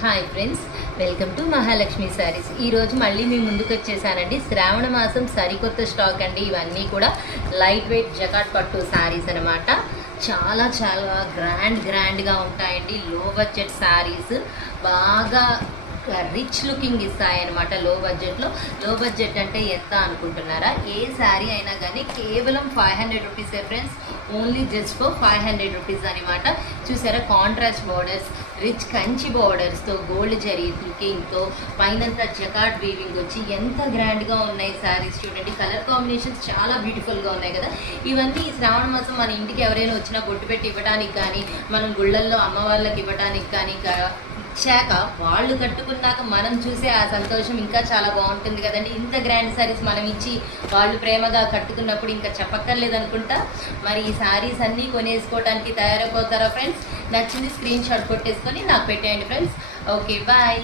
Hi friends, welcome to Mahalakshmi saris. ఈరోజు మళ్ళీ మీ ముందుకు వచ్చేసానండి. శ్రావణ మాసం సరికొత్త స్టాక్ అండి. ఇవన్నీ కూడా లైట్ వెయిట్ జకాట్ పట్టు శారీస్ అనమాట. చాలా చాలా గ్రాండ్గా ఉంటాయండి. లో బడ్జెట్ శారీస్ బాగా రిచ్ లుకింగ్ ఇస్తాయన్నమాట. లో బడ్జెట్ అంటే ఎంత అనుకుంటున్నారా? ఏ శారీ అయినా కానీ కేవలం 500 రూపీసే friends. Only just for 500 rupees అనమాట. చూసారా, కాంట్రాస్ట్ బార్డర్స్, రిచ్ కంచి బార్డర్స్తో, గోల్డ్ జరీ లుకింగ్తో, పైనంతా జకాట్ వీవింగ్ వచ్చి ఎంత గ్రాండ్గా ఉన్నాయి శారీస్. చూడండి, కలర్ కాంబినేషన్స్ చాలా బ్యూటిఫుల్గా ఉన్నాయి కదా. ఇవన్నీ శ్రావణ మాసం మన ఇంటికి ఎవరైనా వచ్చినా బొట్టు పెట్టి ఇవ్వడానికి కానీ, మనం గుళ్ళల్లో అమ్మవాళ్ళకి ఇవ్వడానికి కానీ ఇచ్చాక వాళ్ళు కట్టుకున్నాక మనం చూసే ఆ సంతోషం ఇంకా చాలా బాగుంటుంది కదండి. ఇంత గ్రాండ్ శారీస్ మనం ఇచ్చి వాళ్ళు ప్రేమగా కట్టుకున్నప్పుడు ఇంకా చెప్పక్కర్లేదు అనుకుంటా. మరి ఈ శారీస్ అన్నీ కొనేసుకోవడానికి తయారైపోతారా ఫ్రెండ్స్? నచ్చింది స్క్రీన్ షాట్ కొట్టేసుకొని నాకు పెట్టేయండి ఫ్రెండ్స్. Okay, bye.